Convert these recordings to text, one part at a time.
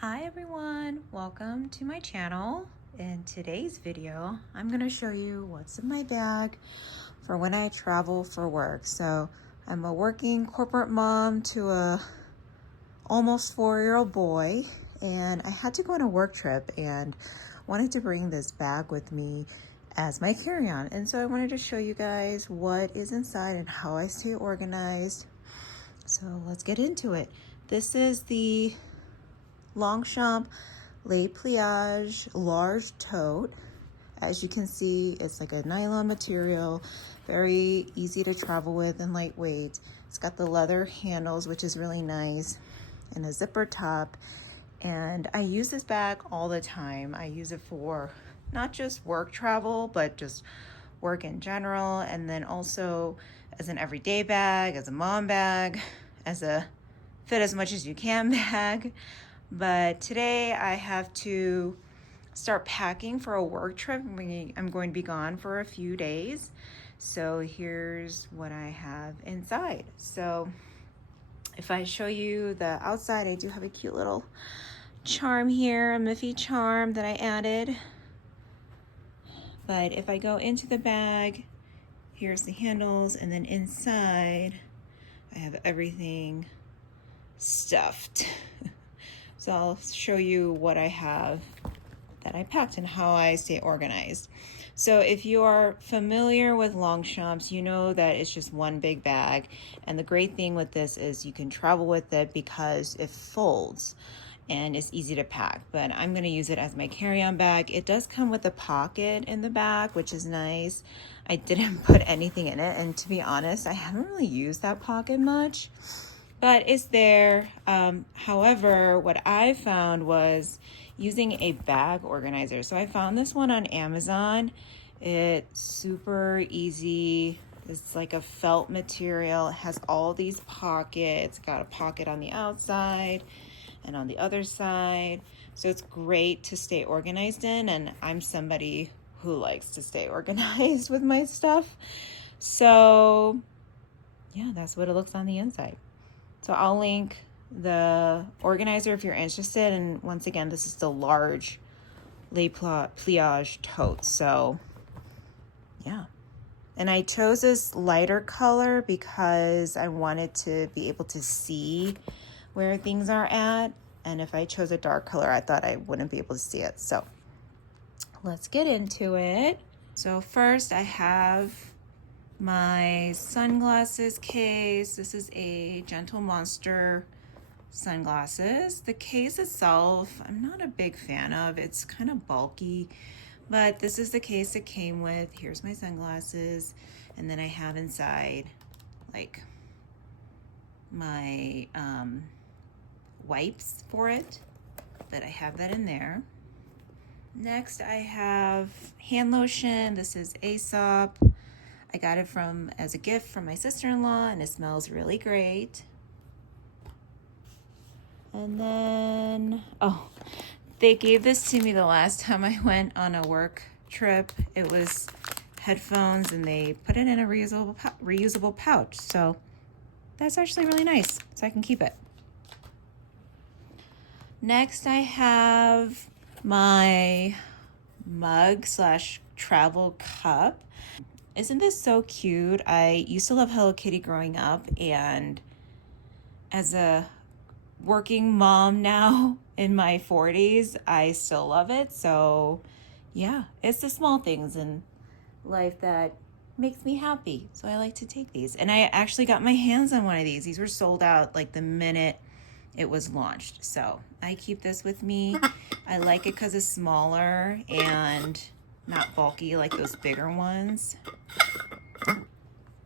Hi everyone, welcome to my channel. In today's video, I'm going to show you what's in my bag for when I travel for work. So I'm a working corporate mom to a almost 4-year-old boy, and I had to go on a work trip and wanted to bring this bag with me as my carry-on. And so I wanted to show you guys what is inside and how I stay organized. So let's get into it. This is the Longchamp Le Pliage large tote. As you can see, it's like a nylon material, very easy to travel with and lightweight. It's got the leather handles, which is really nice, and a zipper top. And I use this bag all the time. I use it for not just work travel, but just work in general, and then also as an everyday bag, as a mom bag, as a fit as much as you can bag. But today I have to start packing for a work trip. I'm going to be gone for a few days. So here's what I have inside. So if I show you the outside, I do have a cute little charm here, a Miffy charm that I added. But if I go into the bag, here's the handles, and then inside I have everything stuffed. So I'll show you what I have that I packed and how I stay organized. So if you are familiar with Longchamps, you know that it's just one big bag. And the great thing with this is you can travel with it because it folds and it's easy to pack. But I'm gonna use it as my carry-on bag. It does come with a pocket in the back, which is nice. I didn't put anything in it, and to be honest, I haven't really used that pocket much, but it's there. However, what I found was using a bag organizer. So I found this one on Amazon. It's super easy. It's like a felt material. It has all these pockets. Got a pocket on the outside and on the other side. So it's great to stay organized in, and I'm somebody who likes to stay organized with my stuff. So yeah, that's what it looks on the inside. So I'll link the organizer if you're interested. And once again, this is the large Le Pliage tote. So yeah. And I chose this lighter color because I wanted to be able to see where things are at. And if I chose a dark color, I thought I wouldn't be able to see it. So let's get into it. So first I have my sunglasses case. This is a Gentle Monster sunglasses. The case itself, I'm not a big fan of. It's kind of bulky, but this is the case it came with. Here's my sunglasses. And then I have inside like my wipes for it, but I have that in there. Next, I have hand lotion. This is Aesop. I got it as a gift from my sister-in-law, and it smells really great. And then, they gave this to me the last time I went on a work trip. It was headphones, and they put it in a reusable pouch. So that's actually really nice, so I can keep it. Next, I have my mug / travel cup. Isn't this so cute? I used to love Hello Kitty growing up, and as a working mom now in my 40s, I still love it. So yeah, it's the small things in life that makes me happy. So I like to take these. And I actually got my hands on one of these. These were sold out like the minute it was launched. So I keep this with me. I like it because it's smaller and not bulky like those bigger ones.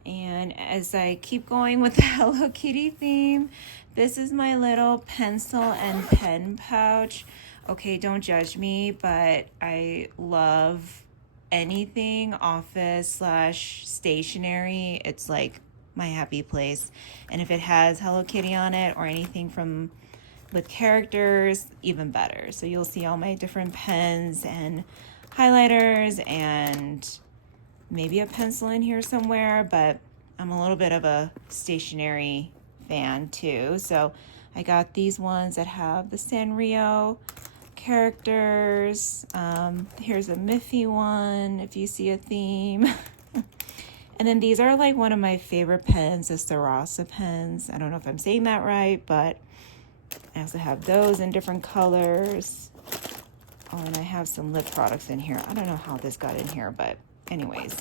And as I keep going with the Hello Kitty theme, this is my little pencil and pen pouch. Okay, don't judge me, but I love anything office / stationery. It's like my happy place. And if it has Hello Kitty on it or anything with characters, even better. So you'll see all my different pens and highlighters and maybe a pencil in here somewhere, but I'm a little bit of a stationery fan too. So I got these ones that have the Sanrio characters. Here's a Miffy one, if you see a theme. And then these are like one of my favorite pens, the Sarasa pens. I don't know if I'm saying that right, but I also have those in different colors. Oh, and I have some lip products in here. I don't know how this got in here, but anyways.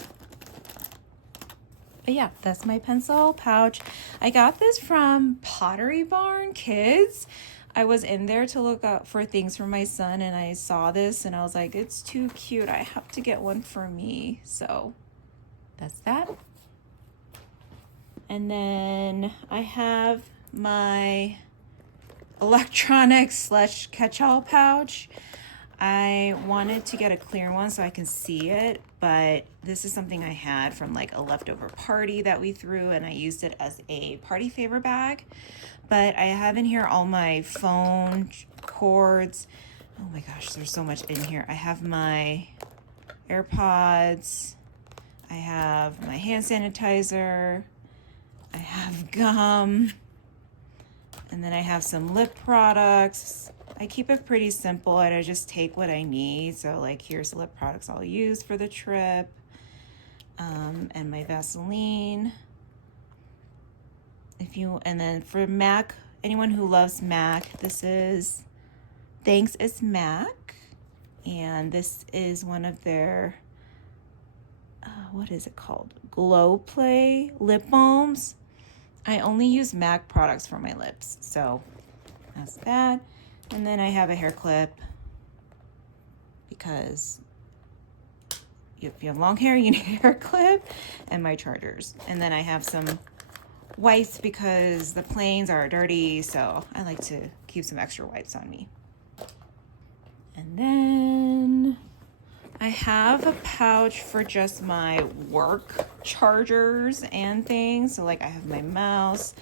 But yeah, that's my pencil pouch. I got this from Pottery Barn Kids. I was in there to look up for things for my son, and I saw this and I was like, it's too cute. I have to get one for me. So that's that. And then I have my electronics / catch-all pouch. I wanted to get a clear one so I can see it, but this is something I had from like a leftover party that we threw, and I used it as a party favor bag. But I have in here all my phone cords. Oh my gosh, there's so much in here. I have my AirPods. I have my hand sanitizer. I have gum. And then I have some lip products. I keep it pretty simple and I just take what I need. So like here's lip products I'll use for the trip. And my Vaseline. And then for MAC, anyone who loves MAC, this is Thanks It's MAC. And this is one of their, what is it called? Glow Play lip balms. I only use MAC products for my lips, so that's that. And then I have a hair clip because if you have long hair, you need a hair clip, and my chargers. And then I have some wipes because the planes are dirty, so I like to keep some extra wipes on me. And then I have a pouch for just my work chargers and things. So like I have my mouse,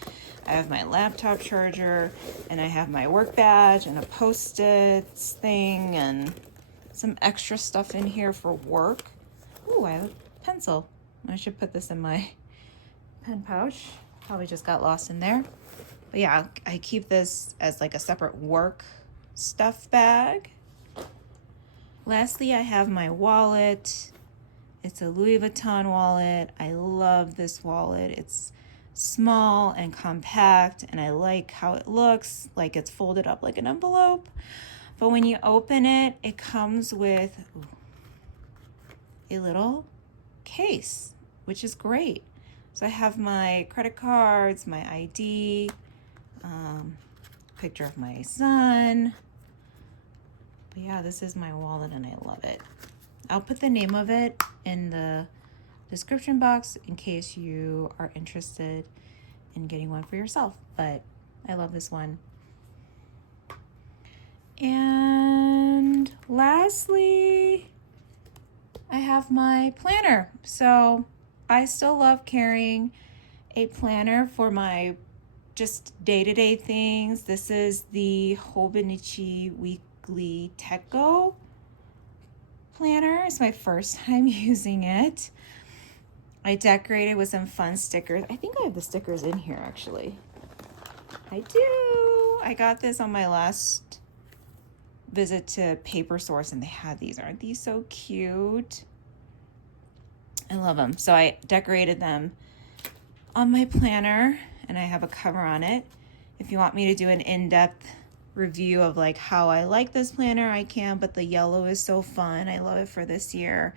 I have my laptop charger, and I have my work badge and a Post-its thing and some extra stuff in here for work. Ooh, I have a pencil. I should put this in my pen pouch. Probably just got lost in there. But yeah, I keep this as like a separate work stuff bag. Lastly, I have my wallet. It's a Louis Vuitton wallet. I love this wallet. It's small and compact, and I like how it looks, like it's folded up like an envelope. But when you open it, it comes with a little case, which is great. So I have my credit cards, my ID, picture of my son. But yeah, this is my wallet and I love it. I'll put the name of it in the description box in case you are interested in getting one for yourself. But I love this one. And lastly, I have my planner. So I still love carrying a planner for my just day-to-day things. This is the Hobonichi Weekly Tech-Go planner. It's my first time using it. I decorated with some fun stickers. I think I have the stickers in here actually. I do. I got this on my last visit to Paper Source and they had these. Aren't these so cute? I love them. So I decorated them on my planner and I have a cover on it. If you want me to do an in-depth review of like how I like this planner, I can, but the yellow is so fun. I love it for this year.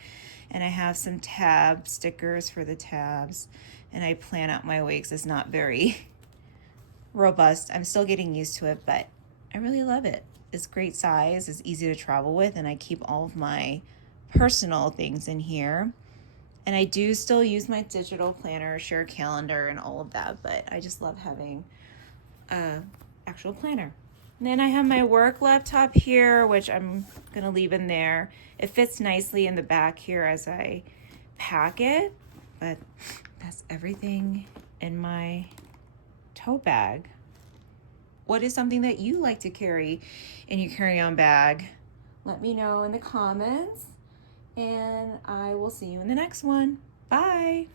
And I have some tab stickers for the tabs and I plan out my weeks. It's not very robust. I'm still getting used to it, but I really love it. It's great size, it's easy to travel with, and I keep all of my personal things in here. And I do still use my digital planner, share calendar, and all of that, but I just love having an actual planner. And then I have my work laptop here, which I'm gonna leave in there. It fits nicely in the back here as I pack it, but that's everything in my tote bag. What is something that you like to carry in your carry-on bag? Let me know in the comments, and I will see you in the next one. Bye.